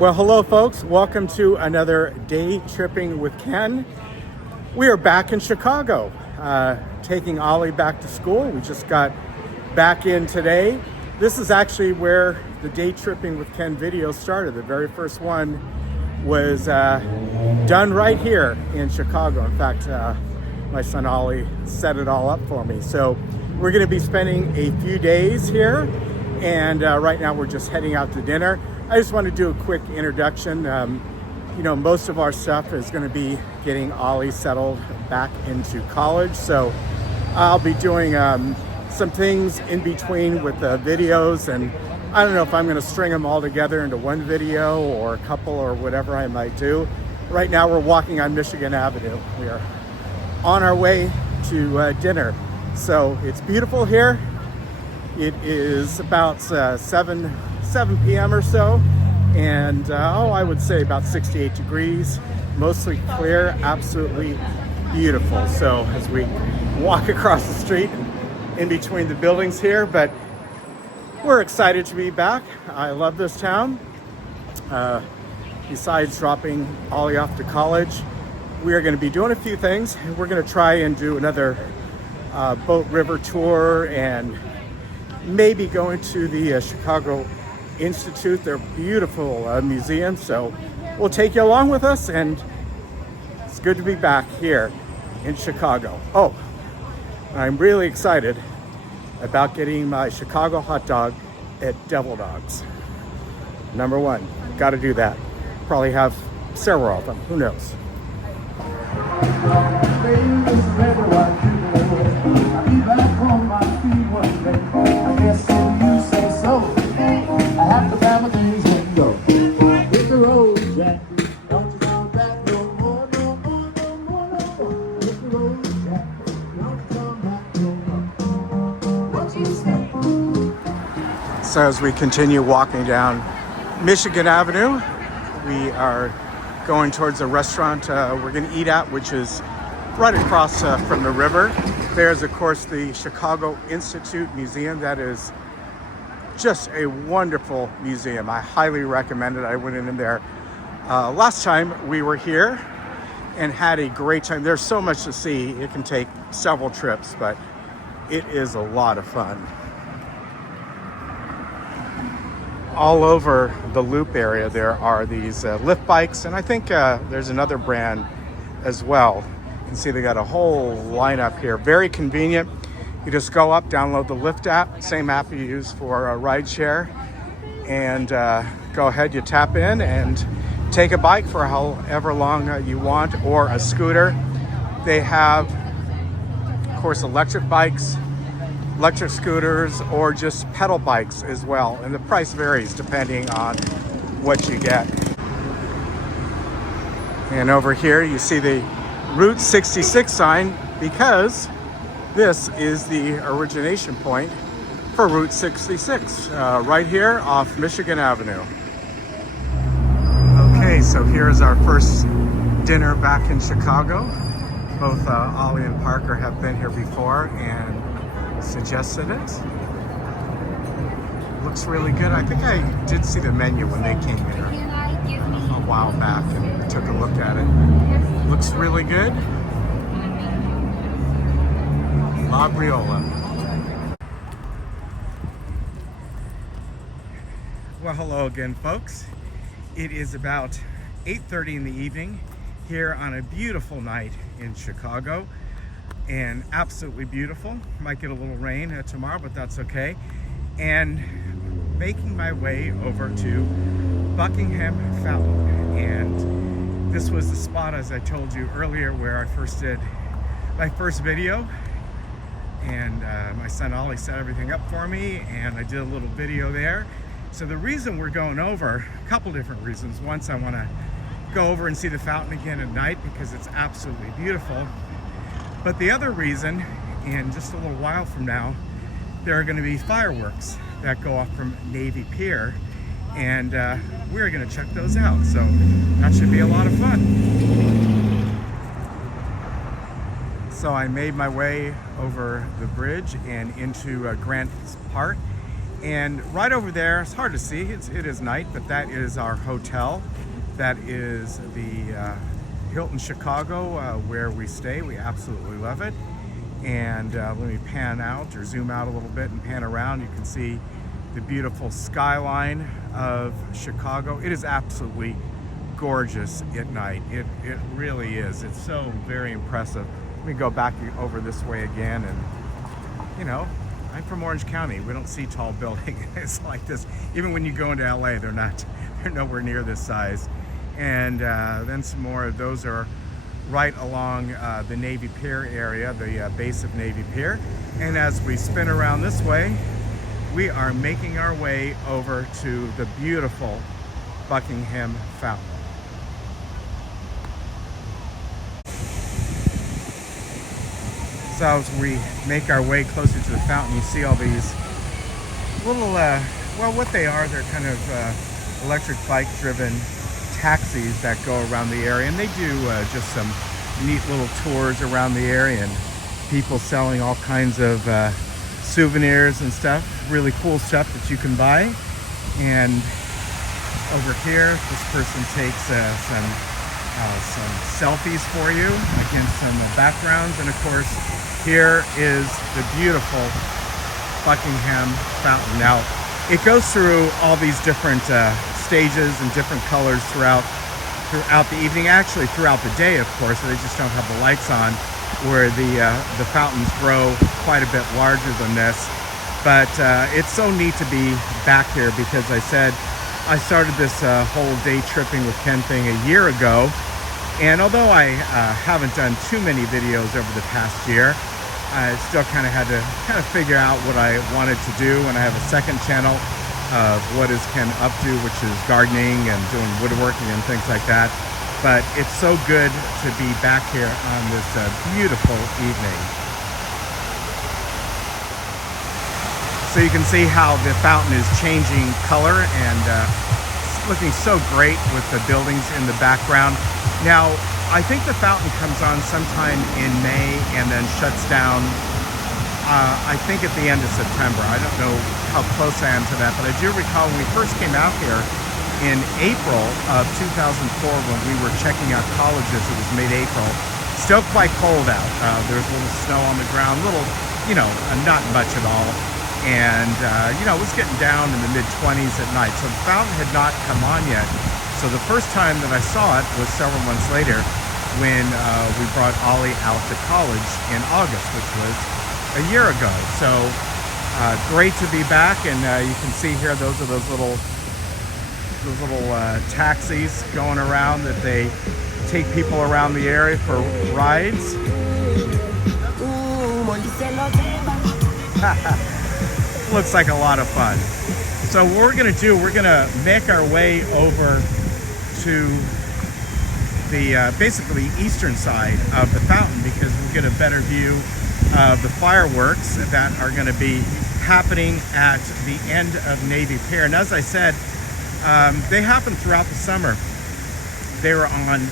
Well, hello folks. Welcome to another Day Tripping with Ken. We are back in Chicago, taking Ollie back to school. We just got back in today. This is actually where the Day Tripping with Ken video started. The very first one was done right here in Chicago. In fact, my son Ollie set it all up for me. So we're going to be spending a few days here, and right now we're just heading out to dinner. I just want to do a quick introduction. Most of our stuff is going to be getting Ollie settled back into college. So I'll be doing some things in between with the videos, and I don't know if I'm going to string them all together into one video or a couple or whatever I might do. Right now we're walking on Michigan Avenue. We are on our way to dinner. So it's beautiful here. It is about 7 p.m. or so, and I would say about 68 degrees, mostly clear, absolutely beautiful. So as we walk across the street and in between the buildings here, but we're excited to be back. I love this town. Besides dropping Ollie off to college, we are going to be doing a few things. We're going to try and do another boat river tour, and maybe going to the Chicago Institute, their beautiful museum. So we'll take you along with us, and it's good to be back here in Chicago. Oh, I'm really excited about getting my Chicago hot dog at Devil Dogs. Number one, got to do that. Probably have several of them, who knows. So as we continue walking down Michigan Avenue, we are going towards a restaurant we're going to eat at, which is right across from the river. There's, of course, the Chicago Institute Museum. That is just a wonderful museum. I highly recommend it. I went in there last time we were here and had a great time. There's so much to see. It can take several trips, but it is a lot of fun. All over the Loop area there are these lift bikes, and I think there's another brand as well. You can see they got a whole lineup here. Very convenient. You just go up, download the Lyft app, same app you use for a ride share, and go ahead, you tap in and take a bike for however long you want, or a scooter. They have, of course, electric bikes, electric scooters, or just pedal bikes as well, and the price varies depending on what you get. And over here you see the Route 66 sign, because this is the origination point for Route 66, right here off Michigan Avenue. Okay, so here's our first dinner back in Chicago. Both Ollie and Parker have been here before and suggested it. Looks really good. I think I did see the menu when they came here a while back and took a look at it. Looks really good. Labriola. Well, hello again, folks. It is about 8:30 in the evening here on a beautiful night in Chicago. And absolutely beautiful. Might get a little rain tomorrow, but that's okay. And making my way over to Buckingham Fountain. And this was the spot, as I told you earlier, where I first did my first video. And my son Ollie set everything up for me, and I did a little video there. So the reason we're going over, a couple different reasons. Once, I want to go over and see the fountain again at night because it's absolutely beautiful. But the other reason, in just a little while from now, there are going to be fireworks that go off from Nay Pier, and we're going to check those out. So that should be a lot of fun. So I made my way over the bridge and into Grant Park, And right over there, it's hard to see, it is night, but that is our hotel. That is the Hilton Chicago, where we stay. We absolutely love it. And let me pan out or zoom out a little bit and pan around. You can see the beautiful skyline of Chicago. It is absolutely gorgeous at night. It really is. It's so very impressive. Let me go back over this way again, and you know, I'm from Orange County. We don't see tall buildings like this. Even when you go into LA, they're nowhere near this size. And then some more of those are right along the Navy Pier area, the base of Navy Pier. And as we spin around this way, we are making our way over to the beautiful Buckingham Fountain. So as we make our way closer to the fountain, you see all these little, well, what they are, they're kind of electric bike-driven taxis that go around the area, and they do just some neat little tours around the area, and people selling all kinds of souvenirs and stuff, really cool stuff that you can buy. And over here, this person takes some selfies for you against some backgrounds, and of course here is the beautiful Buckingham Fountain. Now it goes through all these different stages and different colors throughout the evening, actually throughout the day, of course. They just don't have the lights on, where the fountains grow quite a bit larger than this. But it's so neat to be back here, because I started this whole day tripping with Ken thing a year ago, and although I haven't done too many videos over the past year, I still kind of had to figure out what I wanted to do, and I have a second channel of what is Ken up to, which is gardening and doing woodworking and things like that. But it's so good to be back here on this beautiful evening. So you can see how the fountain is changing color and looking so great with the buildings in the background. Now, I think the fountain comes on sometime in May and then shuts down, I think at the end of September. I don't know how close I am to that, but I do recall when we first came out here in April of 2004, when we were checking out colleges. It was mid-April, still quite cold out. There was a little snow on the ground, not much at all. And, it was getting down in the mid-20s at night. So the fountain had not come on yet. So the first time that I saw it was several months later, when we brought Ollie out to college in August, which was a year ago. So great to be back. And you can see here, those are those little taxis going around that they take people around the area for rides. Looks like a lot of fun. So what we're gonna do, we're gonna make our way over to the basically eastern side of the fountain, because we'll get a better view of the fireworks that are going to be happening at the end of Navy Pier. And as I said, they happen throughout the summer. They were on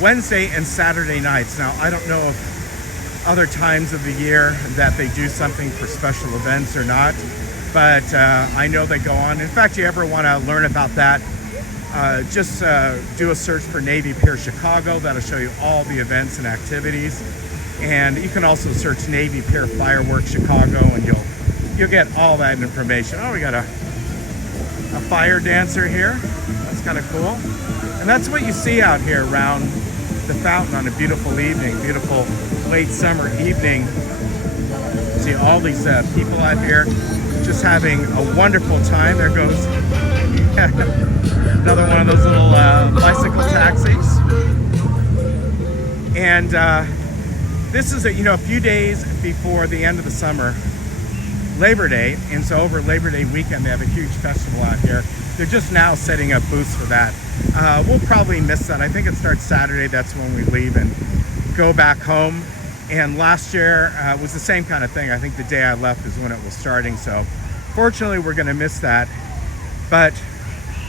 Wednesday and Saturday nights. Now, I don't know if other times of the year that they do something for special events or not, but I know they go on. In fact, you ever want to learn about that, just do a search for Navy Pier Chicago. That'll show you all the events and activities. And you can also search Navy Pier Fireworks Chicago, and you'll get all that information. Oh, we got a fire dancer here. That's kind of cool. And that's what you see out here around the fountain on a beautiful evening, beautiful late summer evening. See all these people out here just having a wonderful time. There goes another one of those little bicycle taxis. And this is a few days before the end of the summer, Labor Day, and so over Labor Day weekend they have a huge festival out here. They're just now setting up booths for that. We'll probably miss that. I think it starts Saturday. That's when we leave and go back home. And last year was the same kind of thing. I think the day I left is when it was starting. So fortunately, we're going to miss that. But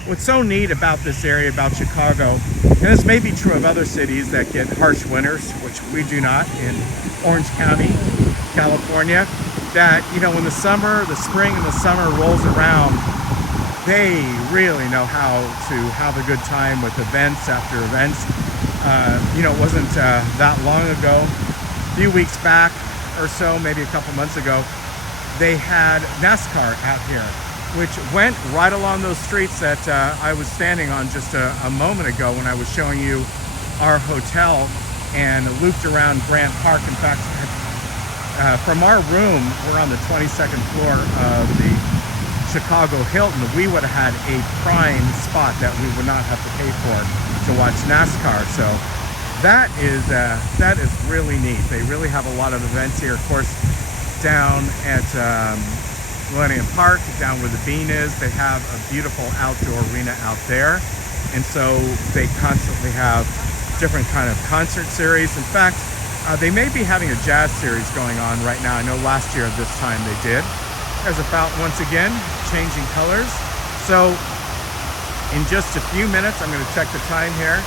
what's so neat about this area, about Chicago, and this may be true of other cities that get harsh winters, which we do not in Orange County, California, that, you know, when the spring and the summer rolls around, they really know how to have a good time with events after events. You know, it wasn't that long ago, a few weeks back or so, maybe a couple months ago, they had NASCAR out here, which went right along those streets that I was standing on just a moment ago when I was showing you our hotel, and looped around Grant Park. In fact, from our room, we're on the 22nd floor of the Chicago Hilton. We would have had a prime spot that we would not have to pay for to watch NASCAR. So that is really neat. They really have a lot of events here. Of course, down at Millennium Park, down where the Bean is, they have a beautiful outdoor arena out there. And so they constantly have different kind of concert series. In fact, they may be having a jazz series going on right now. I know last year at this time they did. There's a fountain once again, changing colors. So in just a few minutes, I'm going to check the time here.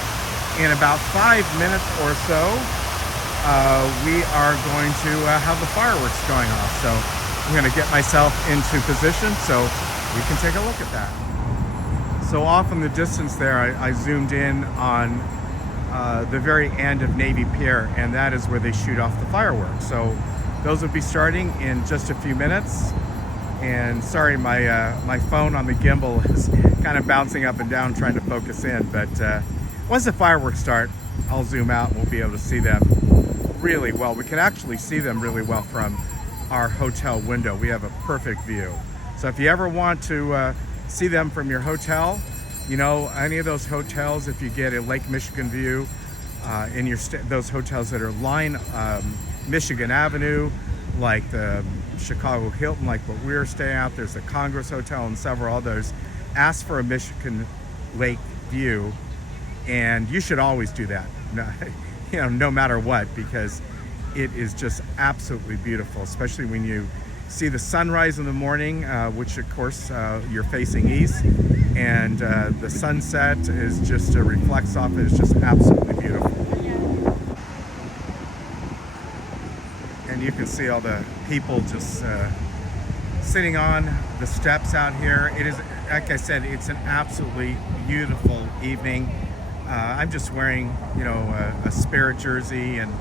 In about 5 minutes or so, we are going to have the fireworks going off. So I'm going to get myself into position so we can take a look at that. So off in the distance there, I zoomed in on the very end of Nay Pier, and that is where they shoot off the fireworks. So those will be starting in just a few minutes. And sorry, my phone on the gimbal is kind of bouncing up and down trying to focus in, but once the fireworks start, I'll zoom out and we'll be able to see them really well. We can actually see them really well from our hotel window. We have a perfect view. So if you ever want to see them from your hotel, you know, any of those hotels, if you get a Lake Michigan view in those hotels that are line Michigan Avenue, like the Chicago Hilton, like what we're staying at, there's the Congress Hotel and several others, ask for a Michigan Lake view, and you should always do that, you know, no matter what, because it is just absolutely beautiful, especially when you see the sunrise in the morning, which of course you're facing east, and the sunset is just reflects off it. It's just absolutely beautiful. And you can see all the people just sitting on the steps out here. It is, like I said, it's an absolutely beautiful evening. I'm just wearing, you know, a Spirit jersey, and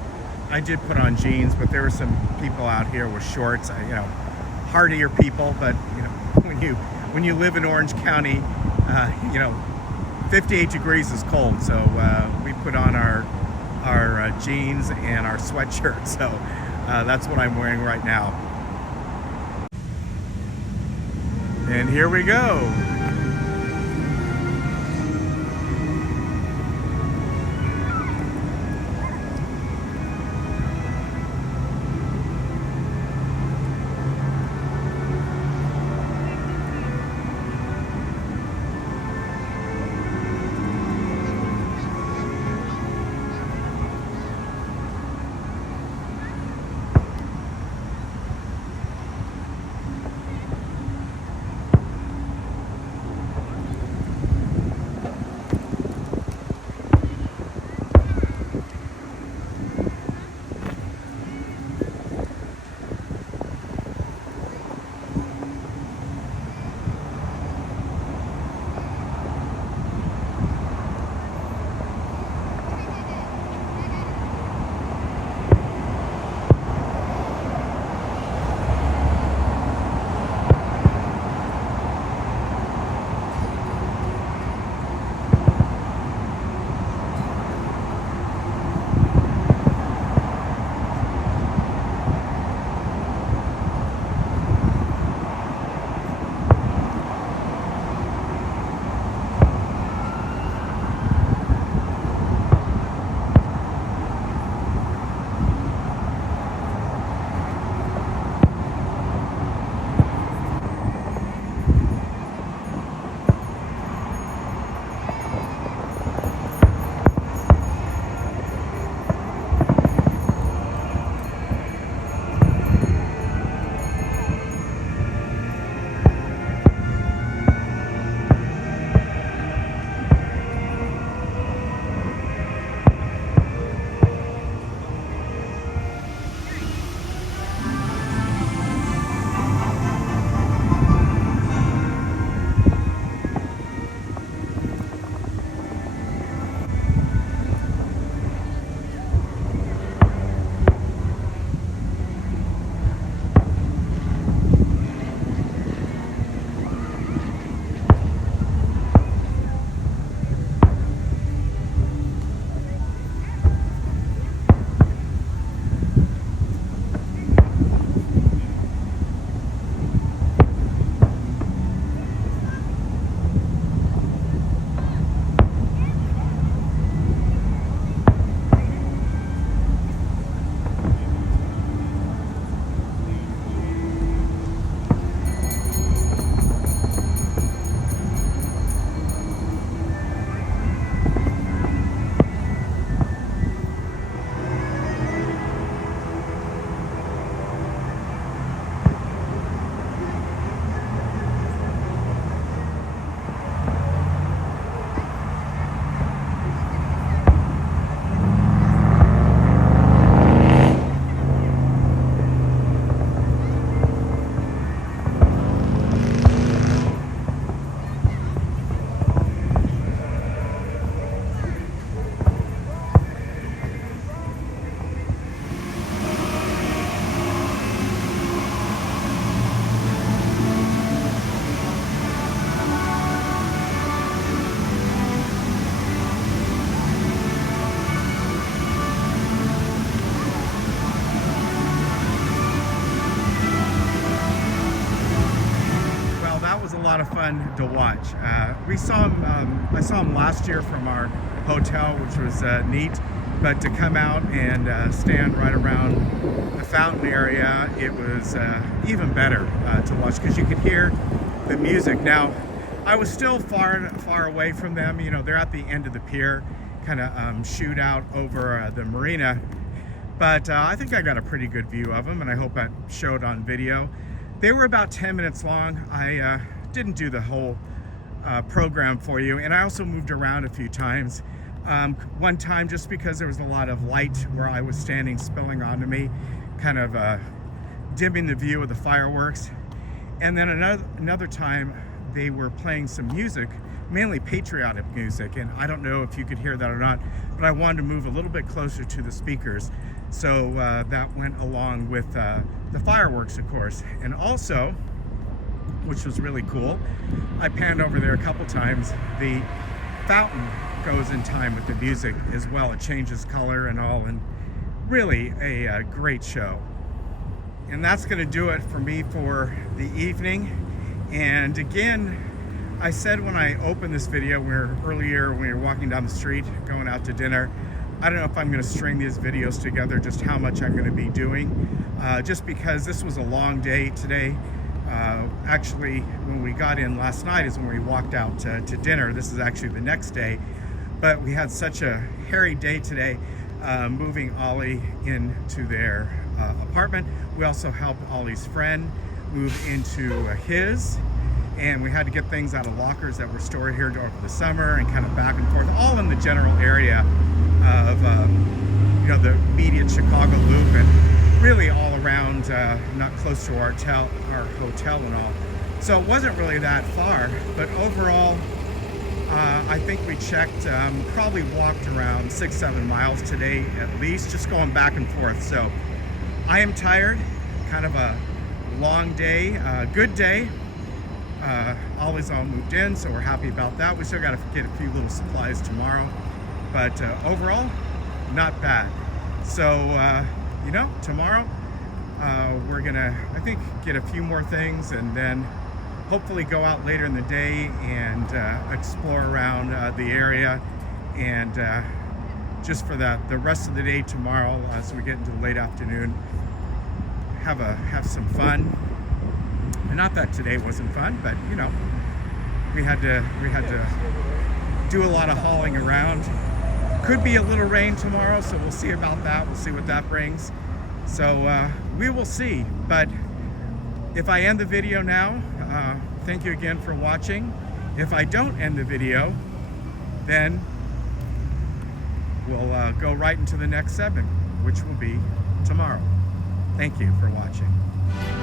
I did put on jeans, but there were some people out here with shorts. You know, hardier people, but you know, when you live in Orange County, you know, 58 degrees is cold. So we put on our jeans and our sweatshirt. So that's what I'm wearing right now. And here we go. lot of fun to watch. We saw him, I saw him last year from our hotel, which was neat, but to come out and stand right around the fountain area, it was even better to watch because you could hear the music. Now, I was still far away from them. You know, they're at the end of the pier, kind of shoot out over the marina. But I think I got a pretty good view of them, and I hope I showed on video. They were about 10 minutes long. I didn't do the whole program for you, and I also moved around a few times. One time, just because there was a lot of light where I was standing spilling onto me, kind of dimming the view of the fireworks. And then another time, they were playing some music, mainly patriotic music, and I don't know if you could hear that or not, but I wanted to move a little bit closer to the speakers, so that went along with the fireworks, of course. And also, which was really cool, I panned over there a couple times, the fountain goes in time with the music as well. It changes color and all, and really a great show. And that's going to do it for me for the evening. And again, I said when I opened this video, earlier when we were walking down the street, going out to dinner, I don't know if I'm going to string these videos together, just how much I'm going to be doing, just because this was a long day today. Actually, when we got in last night is when we walked out to dinner. This is actually the next day, but we had such a hairy day today, moving Ollie into their apartment. We also helped Ollie's friend move into his, and we had to get things out of lockers that were stored here over the summer and kind of back and forth, all in the general area of you know, the immediate Chicago loop, and really all around, not close to our hotel and all. So it wasn't really that far, but overall, I think we checked, probably walked around 6-7 miles today at least, just going back and forth. So I am tired, kind of a long day, good day. Ollie's all moved in, so we're happy about that. We still got to get a few little supplies tomorrow, but overall, not bad. So, you know, tomorrow we're gonna, I think, get a few more things, and then hopefully go out later in the day and explore around the area, and just for the rest of the day tomorrow, as we get into the late afternoon, have some fun. And not that today wasn't fun, but you know, we had to do a lot of hauling around. Could be a little rain tomorrow, so we'll see about that. We'll see what that brings. So we will see. But if I end the video now, thank you again for watching. If I don't end the video, then we'll go right into the next segment, which will be tomorrow. Thank you for watching.